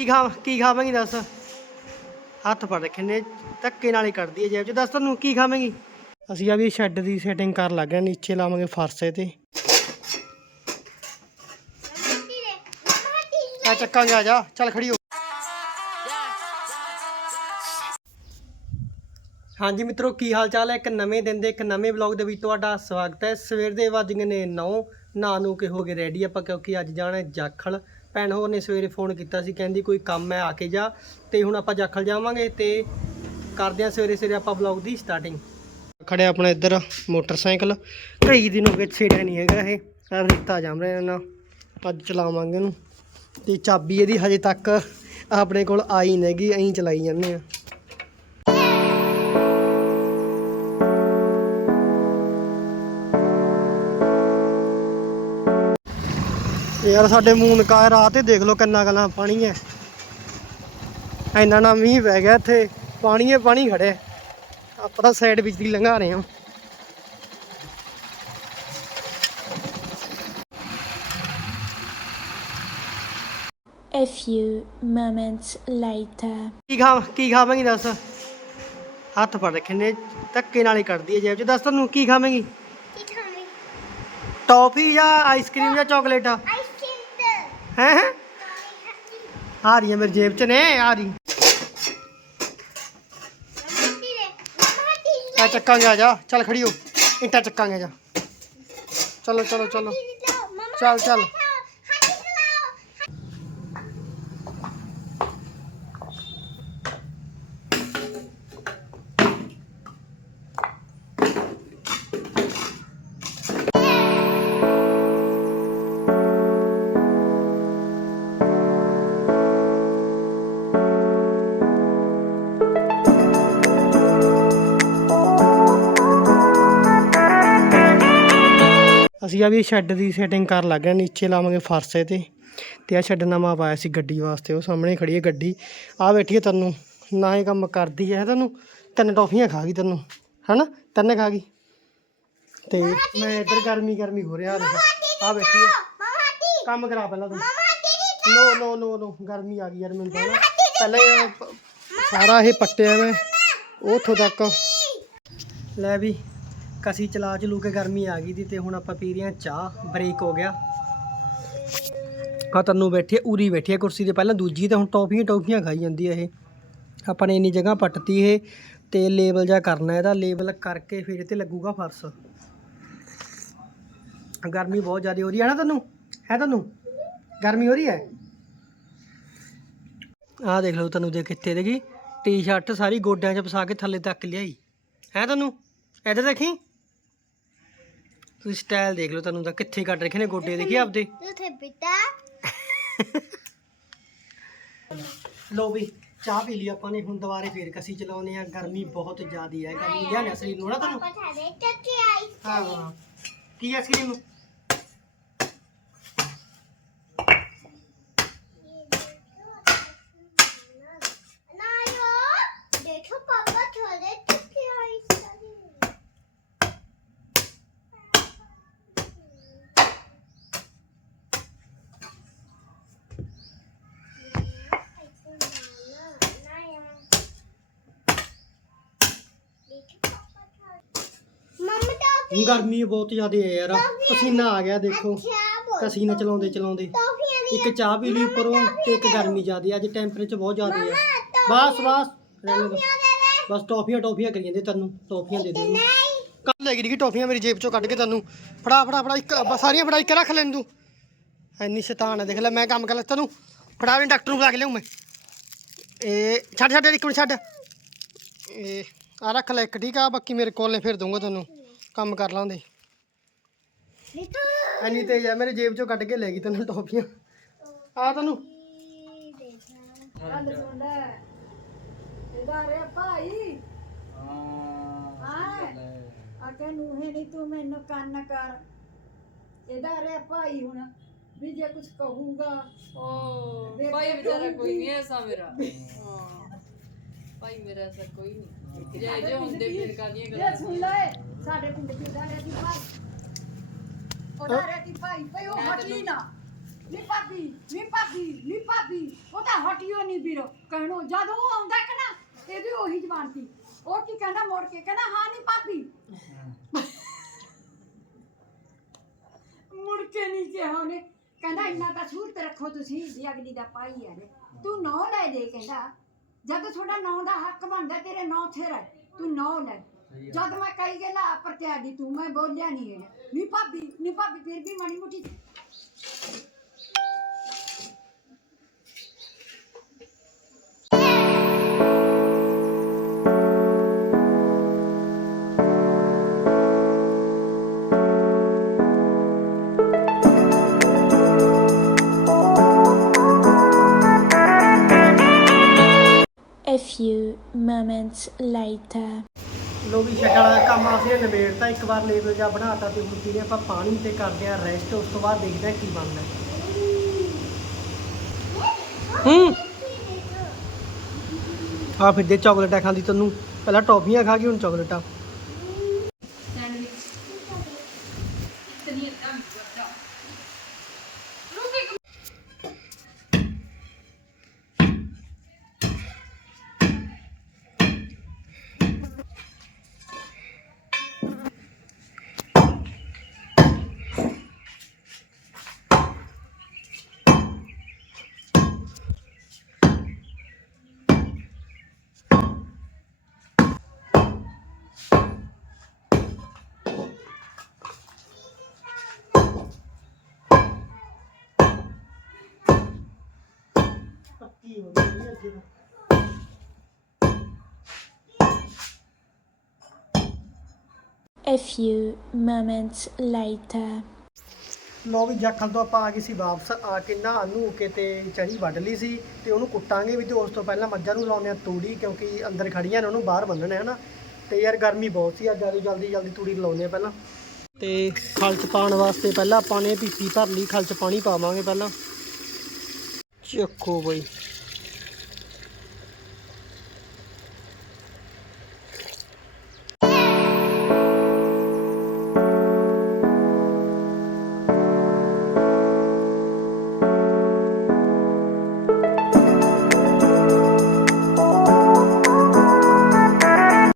ਕੀ ਖਾ ਕੀ ਖਾਵੇਂਗੀ ਦੱਸ? ਹੱਥ ਫੜ ਰੱਖੇ ਨੇ, ਧੱਕੇ ਨਾਲ ਹੀ ਕੱਢਦੀ ਹੈ ਜੇਬ ਚ। ਦੱਸ ਤੈਨੂੰ ਕੀ ਖਾਵੇਂਗੀ? ਅਸੀਂ ਆ ਵੀ ਸ਼ੈੱਡ ਦੀ ਸੈਟਿੰਗ ਕਰਨ ਲੱਗ ਗਏ ਨੀਚੇ ਲਾਵਾਂਗੇ ਫਰਸੇ ਤੇ। ਆ ਚੱਕਾਂਗੇ, ਆ ਜਾ। ਚੱਲ ਖੜੀ ਹੋ ਹਾਂਜੀ ਮਿੱਤਰੋ, ਕੀ ਹਾਲ ਚਾਲ ਹੈ? ਇੱਕ ਨਵੇਂ ਦਿਨ ਦੇ, ਇੱਕ ਨਵੇਂ ਵਲੌਗ ਦੇ ਵਿੱਚ ਤੁਹਾਡਾ ਸਵਾਗਤ ਹੈ। ਸਵੇਰ ਦੇ ਵੱਜ ਗਏ ਨੇ 9 ਨਹਾ ਨੂੰ ਕੇ ਹੋ ਗਏ ਰੈਡੀ ਆਪਾਂ, ਕਿਉਂਕਿ ਅੱਜ ਜਾਣਾ ਜਾਖਲ। ਭੈਣ ਹੋਰ ਨੇ ਸਵੇਰੇ ਫੋਨ ਕੀਤਾ ਸੀ, ਕਹਿੰਦੀ ਕੋਈ ਕੰਮ ਹੈ, ਆ ਕੇ ਜਾ। ਤੇ ਹੁਣ ਆਪਾਂ ਜਾਖਲ ਜਾਵਾਂਗੇ ਤੇ ਕਰਦੇ ਹਾਂ ਸਵੇਰੇ ਸਵੇਰੇ ਆਪਾਂ ਵਲੌਗ ਦੀ ਸਟਾਰਟਿੰਗ ਖੜਿਆ ਆਪਣਾ ਇੱਧਰ ਮੋਟਰਸਾਈਕਲ। ਕਈ ਦਿਨ ਹੋ ਗਏ ਛੇੜਿਆ ਨਹੀਂ ਹੈਗਾ ਇਹ। ਆਹ ਰੇਤਾ ਜੰਮ ਰਿਹਾ ਨਾ ਅੱਜ ਚਲਾਵਾਂਗੇ ਇਹਨੂੰ। ਤੇ ਚਾਬੀ ਇਹਦੀ ਹਜੇ ਤੱਕ ਆਪਣੇ ਕੋਲ ਆਈ ਨਹੀਂ ਹੈਗੀ ਐਂ ਚਲਾਈ ਜਾਂਦੇ ਆ ਯਾਰ ਸਾਡੇ ਮੂਨ ਕਾ ਰਾਤ ਤੇ ਦੇਖ ਲਓ ਕਿੰਨਾ ਗਲਾ ਪਾਣੀ ਹੈ। ਇੰਨਾ ਨਾ ਮੀਂਹ ਪੈ ਗਿਆ ਇੱਥੇ ਪਾਣੀ ਹੈ ਪਾਣੀ ਖੜਿਆ ਆਪਾਂ ਤਾਂ ਸਾਈਡ ਵਿੱਚ ਦੀ ਲੰਘਾ ਰਹੇ ਹਾਂ। A few moments later. ਕੀ ਖਾ ਕੀ ਖਾਵੇਂਗੀ ਦੱਸ? ਹੱਥ ਫੜ ਰੱਖੇ ਨੇ ਧੱਕੇ ਨਾਲ ਹੀ ਕੱਢਦੀ ਹੈ ਜੇਬ ਚ। ਦੱਸ ਤੈਨੂੰ ਕੀ ਖਾਵੇਂਗੀ? ਟੌਫੀ ਜਾਂ ਆਈਸਕ੍ਰੀਮ ਜਾਂ ਚਾਕਲੇਟ ਆ ਹੈ ਹੈ ਆ ਰਹੀ ਹੈ ਮੇਰੀ ਜੇਬ ਚ ਨੇ ਆ ਰਹੀ ਆ ਚੱਕਾਂਗੇ ਆ ਜਾ। ਚੱਲ ਖੜੀ ਹੋ ਇੰਟਾ ਚੱਕਾਂਗੇ ਜਾ। ਚਲੋ ਚਲੋ ਚਲੋ। ਚੱਲ ਚੱਲ। ਅਸੀਂ ਆ ਵੀ ਸ਼ੈੱਡ ਦੀ ਸੈਟਿੰਗ ਕਰਨ ਲੱਗ ਗਏ ਨੀਚੇ ਲਾਵਾਂਗੇ ਫਰਸੇ ਤੇ ਤੇ ਆ ਸ਼ੈੱਡ ਨਵਾਂ ਪਾਇਆ ਸੀ ਗੱਡੀ ਵਾਸਤੇ, ਉਹ ਸਾਹਮਣੇ ਖੜੀ ਹੈ ਗੱਡੀ। ਆ ਬੈਠੀ ਹੈ ਤੈਨੂੰ, ਨਾ ਇਹ ਕੰਮ ਕਰਦੀ ਹੈ ਤੈਨੂੰ, ਤਿੰਨ ਟੌਫੀਆਂ ਖਾ ਗਈ ਤੈਨੂੰ, ਹਨਾ? ਤਿੰਨ ਖਾ ਗਈ। ਤੇ ਮੈਂ ਇੱਧਰ ਗਰਮੀ ਗਰਮੀ ਹੋ ਰਿਹਾ ਦੇਖ ਆ ਬੈਠੀ ਹੈ। ਕੰਮ ਕਰਾ ਪਹਿਲਾਂ ਤੂੰ। ਨੋ ਨੋ ਨੋ ਨੋ, ਗਰਮੀ ਆ ਗਈ ਯਾਰ ਮੈਨੂੰ ਤਾਂ ਪਹਿਲਾਂ ਸਾਰਾ ਇਹ ਪੱਟਿਆ ਮੈਂ, ਉੱਥੋਂ ਤੱਕ। ਲੈ ਵੀ। ਕਸੀ ਚਲਾ ਚਲੂ ਕੇ ਗਰਮੀ ਆ ਗਈ ਦੀ ਤੇ ਹੁਣ ਆਪਾਂ ਪੀ ਰਹੇ ਹਾਂ ਚਾਹ। ਬ੍ਰੇਕ ਹੋ ਗਿਆ। ਆ ਤੈਨੂੰ ਬੈਠੀ ਉਰੀ ਬੈਠੀ ਹੈ ਕੁਰਸੀ ਤੇ। ਪਹਿਲਾਂ ਦੂਜੀ ਤੇ ਹੁਣ ਟੌਫੀਆਂ ਟੌਫੀਆਂ ਖਾਈ ਜਾਂਦੀ ਹੈ ਇਹ। ਆਪਾਂ ਨੇ ਇੰਨੀ ਜਗ੍ਹਾ ਪੱਟਤੀ ਇਹ ਤੇ ਲੇਬਲ ਜਾ ਕਰਨਾ ਇਹਦਾ। ਲੇਬਲ ਕਰਕੇ ਫਿਰ ਇਹ ਤੇ ਲੱਗੂਗਾ ਫਰਸ਼। ਗਰਮੀ ਬਹੁਤ ਜ਼ਿਆਦਾ ਹੋ ਰਹੀ ਹੈ ਨਾ ਤੈਨੂੰ? ਹੈ ਤੈਨੂੰ? ਗਰਮੀ ਹੋ ਰਹੀ ਹੈ? ਆਹ ਦੇਖ ਲਓ ਤੈਨੂੰ ਦੇ ਕਿੱਥੇ ਦੇਗੀ ਟੀ-ਸ਼ਰਟ ਸਾਰੀ ਗੋਡਿਆਂ 'ਚ ਫਸਾ ਕੇ ਥੱਲੇ ਤੱਕ ਲਿਆਈ। ਹੈ ਤੈਨੂੰ? ਇੱਧਰ ਦੇਖੀ? ਤੁਸੀਂ ਸਟਾਈਲ ਦੇਖ ਲਓ ਤੈਨੂੰ ਤਾਂ ਕਿੱਥੇ ਕੱਢ ਰੱਖੇ ਨੇ ਗੋਡੇ ਦੇਖੀ ਆਪਦੇ। ਲੋ ਵੀ ਚਾਹ ਪੀ ਲਈ ਆਪਾਂ ਨੇ ਹੁਣ ਦੁਬਾਰੇ ਫੇਰ ਕਸੀ ਚਲਾਉਨੇ ਆ ਗਰਮੀ ਬਹੁਤ ਜ਼ਿਆਦੀ ਹੈ ਗਰਮੀ ਲਿਆਣਾ ਸਰੀਰ ਨੂੰ ਨਾ ਤੁਹਾਨੂੰ। ਹਾਂ ਹਾਂ ਕੀ ਆਈਸਕ੍ਰੀਮ ਗਰਮੀ ਬਹੁਤ ਜ਼ਿਆਦਾ ਹੈ ਯਾਰ। ਪਸੀਨਾ ਆ ਗਿਆ ਦੇਖੋ। ਪਸੀਨਾ ਚਲਾਉਂਦੇ ਚਲਾਉਂਦੇ। ਇੱਕ ਚਾਹ ਪੀ ਲਈ ਉੱਪਰੋਂ ਤੇ ਇੱਕ ਗਰਮੀ ਜ਼ਿਆਦਾ ਅੱਜ ਟੈਂਪਰੇਚਰ ਬਹੁਤ ਜ਼ਿਆਦਾ ਹੈ ਬਸ ਬਸ। ਰਹਿਣ ਦੇ। ਬਸ ਟੋਫੀਆਂ ਟੋਫੀਆਂ ਕਰੀ ਜਾਂਦੇ ਤੈਨੂੰ। ਟੋਫੀਆਂ ਦੇ ਦੇ। ਕੱਲ ਲੈ ਗਈ ਦੀ ਟੌਫੀਆਂ ਮੇਰੀ ਜੇਬ ਚੋਂ ਕੱਢ ਕੇ ਤੈਨੂੰ। ਫੜਾ ਫੜਾ ਫੜਾ ਇੱਕ ਸਾਰੀਆਂ ਫੜਾ ਇੱਕ ਰੱਖ ਲੈਣ ਤੂੰ। ਐਨੀ ਸ਼ੈਤਾਨ ਹੈ ਦੇਖ ਲੈ ਮੈਂ ਕੰਮ ਕਰ ਲੈ ਤੈਨੂੰ। ਫੜਾ ਲੈ ਡਾਕਟਰ ਨੂੰ ਬੁਲਾ ਕੇ ਲਿਓ ਮੈਂ। ਇਹ ਛੱਡ ਛੱਡ ਇੱਕ ਮਿੰਟ ਛੱਡ। ਇਹ ਆ ਰੱਖ ਲੈ ਇੱਕ ਠੀਕ ਆ? ਬਾਕੀ ਮੇਰੇ ਕੋਲ ਨੇ ਫਿਰ ਦੂੰਗਾ ਤੈਨੂੰ। ਕੰਮ ਕਰ ਲਾਂਦੇ। ਐਨੀ ਤੇਜ਼ ਆ ਮੇਰੇ ਜੇਬ ਚੋਂ ਕੱਢ ਕੇ ਲੈ ਗਈ ਤੈਨੂੰ ਟੌਫੀਆਂ ਆ ਤੈਨੂੰ। ਆਕੇ ਨੂਹੇ ਨਹੀਂ ਤੂੰ ਮੈਨੂੰ ਕੰਨ ਕਰ। ਇਹਦਾ ਰੇ ਭਾਈ ਹੁਣ ਵੀ ਜੇ ਕੁਝ ਕਹੂਗਾ ਓ ਭਾਈ ਕੇ ਵਿਚਾਰਾ ਕੋਈ। ਨਹੀਂ ਐਸਾ ਮੇਰਾ। ਹਾਂ। ਭਾਈ ਮੇਰਾ ਐਸਾ ਕੋਈ ਨਹੀਂ ਜੇ ਜੇ ਹੁੰਦੇ ਫਿਰ ਕਾਦੀਆਂ ਇਹ ਗੱਲਾਂ ਸੁਣ ਲੈ ਸਾਡੇ ਪਿੰਡ ਦੀ ਦਾਰੇ ਦੀ ਭਾਈ। ਉਹਦਾ ਰੇ ਦੀ ਭਾਈ ਪਈ ਉਹ ਹਟੀ ਨਾ। ਨੀ ਭਾਬੀ ਨੀ ਭਾਬੀ ਨੀ ਭਾਬੀ ਉਹ ਤਾਂ ਹਟਿਓ ਨਹੀਂ ਵੀਰੋ। ਕਹਿਣੋ ਜਦੋਂ ਉਹ ਆਉਂਦਾ ਕਿ ਨਾ ਇਹਦੀ ਉਹੀ ਜ਼ਬਾਨ ਸੀ। ਉਹ ਕੀ ਕਹਿੰਦਾ ਮੋੜ ਕੇ? ਕਹਿੰਦਾ ਹਾਂ ਨੀ ਭਾਬੀ। ਮੁੜ ਕੇ ਨਹੀਂ ਕਿਹਾ ਉਹਨੇ। ਕਹਿੰਦਾ ਇੰਨਾ ਤਾਂ ਸੂਰਤ ਰੱਖੋ ਤੁਸੀਂ ਅਗਲੀ ਦਾ ਪਾਈ ਤੂੰ ਨੌ ਲੈ ਦੇ ਕਹਿੰਦਾ। ਜਦ ਤੁਹਾਡਾ ਨੌ ਦਾ ਹੱਕ ਬਣਦਾ ਤੇਰੇ ਨੌ ਥੇ ਰਹਿ। ਤੂੰ ਨੌ ਲੈ। ਜਦ ਮੈਂ ਕਈ ਗੱਲਾਂ ਪਰ ਕਿਹਾ ਦੀ ਤੂੰ ਮੈਂ ਬੋਲਿਆ ਨਹੀਂ ਹੈ ਨੀ ਭਾਬੀ ਨੀ ਭਾਬੀ ਫਿਰ ਵੀ ਮਾੜੀ ਮੋਟੀ few moments later. ਲੋ ਵੀ ਛੱਡ ਵਾਲਾ ਕੰਮ ਅਸੀਂ ਨਿਬੇੜਤਾ ਇੱਕ ਵਾਰ ਲੇਬਲ ਜਿਹਾ ਬਣਾਤਾ ਤੇ ਹੁਣ ਪੀਨੇ ਆਪਾਂ ਪਾਣੀ ਤੇ ਕਰਦੇ ਆ ਰੈਸਟ ਉਸ ਤੋਂ ਬਾਅਦ ਦੇਖਦੇ ਆ ਕੀ ਬਣਦਾ। ਹੂੰ। ਆ ਫਿਰ ਦੇ ਚਾਕਲੇਟਾਂ ਖਾਂਦੀ ਤੈਨੂੰ। ਪਹਿਲਾਂ ਟੌਫੀਆਂ ਖਾ ਗਈ ਹੁਣ ਚਾਕਲੇਟਾਂ ਹੋ A few moments later. ਲੋ ਵੀ ਜਾਖਲ ਤੋਂ ਆਪਾਂ ਆ ਗਏ ਸੀ ਵਾਪਸ ਆ ਕੇ ਨਹਾ ਨੂੰ ਕੇ ਤੇ ਚੜੀ ਵੱਢ ਲਈ ਸੀ ਤੇ ਉਹਨੂੰ ਕੁੱਟਾਂਗੇ ਵੀ ਤੇ ਉਸ ਤੋਂ ਪਹਿਲਾਂ ਮੱਝਾਂ ਨੂੰ ਲਾਉਂਦੇ ਆ ਤੂੜੀ ਕਿਉਂਕਿ ਅੰਦਰ ਖੜੀਆਂ ਨੇ ਉਹਨੂੰ ਬਾਹਰ ਬੰਨਣਾ ਹੈ ਨਾ। ਤੇ ਯਾਰ ਗਰਮੀ ਬਹੁਤ ਸੀ ਅੱਜ ਜਲਦੀ ਜਲਦੀ ਜਲਦੀ ਤੂੜੀ ਲਾਉਂਦੇ ਆ ਪਹਿਲਾਂ। ਤੇ ਖਲ ਚ ਪਾਉਣ ਵਾਸਤੇ ਪਹਿਲਾਂ ਆਪਾਂ ਨੇ ਪੀਪੀ ਭਰ ਲਈ ਖਲ ਚ ਪਾਣੀ ਪਾਵਾਂਗੇ ਪਹਿਲਾਂ। ਚੱਕੋ ਬਈ